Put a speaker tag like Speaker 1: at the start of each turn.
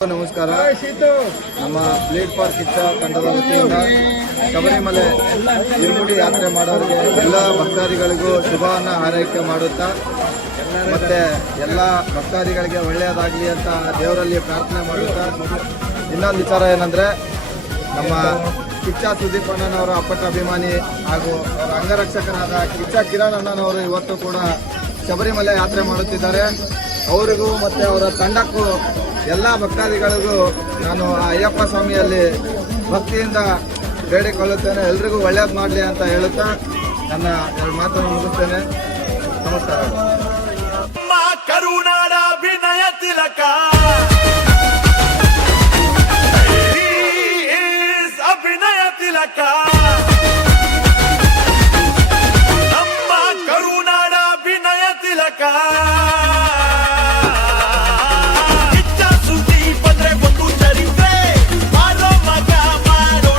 Speaker 1: ನಮಸ್ಕಾರ. ನಮ್ಮ plate park ಇತ್ತ ತಂಡದ ವತಿಯಿಂದ ಶಬರಿಮಲೆ ಇರುಮುಡಿ ಯಾತ್ರೆ ಮಾಡೋರಿಗೆ ಎಲ್ಲ ಭಕ್ತಾದಿಗಳಿಗೂ ಶುಭವನ್ನು ಹಾರೈಕೆ ಮಾಡುತ್ತಾ, ಮತ್ತೆ ಎಲ್ಲ ಭಕ್ತಾದಿಗಳಿಗೆ ಒಳ್ಳೆಯದಾಗಲಿ ಅಂತ ದೇವರಲ್ಲಿ ಪ್ರಾರ್ಥನೆ ಮಾಡುತ್ತಾ, ಇನ್ನೊಂದು ವಿಚಾರ ಏನಂದ್ರೆ, ನಮ್ಮ ಕಿಚ್ಚ ಸುದೀಪ್ ಅಣ್ಣನವರ ಅಪ್ಪಟ ಅಭಿಮಾನಿ ಹಾಗೂ ಅವರ ಅಂಗರಕ್ಷಕರಾದ ಕಿಚ್ಚ ಕಿರಣ್ ಅಣ್ಣನವರು ಇವತ್ತು ಕೂಡ ಶಬರಿಮಲೆ ಯಾತ್ರೆ ಮಾಡುತ್ತಿದ್ದಾರೆ. ಅವರಿಗೂ ಮತ್ತೆ ಅವರ ತಂಡಕ್ಕೂ ಎಲ್ಲ ಭಕ್ತಾದಿಗಳಿಗೂ ನಾನು ಅಯ್ಯಪ್ಪ ಸ್ವಾಮಿಯಲ್ಲಿ ಭಕ್ತಿಯಿಂದ ಬೇಡಿಕೊಳ್ಳುತ್ತೇನೆ. ಎಲ್ರಿಗೂ ಒಳ್ಳೇದು ಮಾಡಲಿ ಅಂತ ಹೇಳುತ್ತಾ ನನ್ನ ಎರಡು ಮಾತನ್ನು ಮುಗಿಸ್ತೇನೆ. ನಮಸ್ಕಾರ.
Speaker 2: ಕರುನಾಡ ವಿನಯ ತಿಲಕ. ಅಭಿನಯ ತಿಲಕ. ಅಮ್ಮ ಕರುನಾಡ ವಿನಯ ತಿಲಕ.